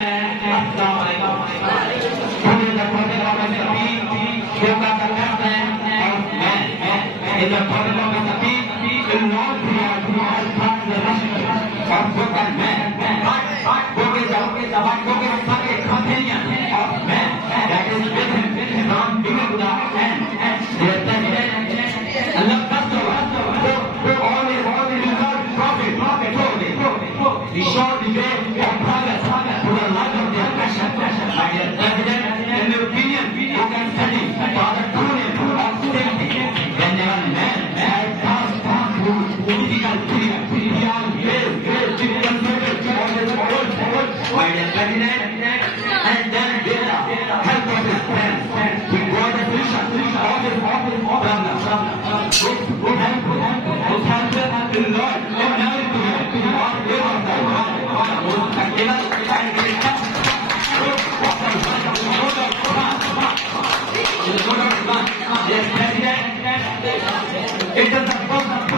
In the corridor of the peak, in North Korea, who has passed the Russian of book and man, of man, that is with him from beginning to the end. Their president, Allah all the result, profit, the short delay of progress to the light of their passion. My dear president, in the opinion, you can study for the truth of safety. When they are man has passed through political period, we are great, my dear president, and then with the help of his friends, we brought a solution of his problem. With help in Lord, and now to our way of the world, it is the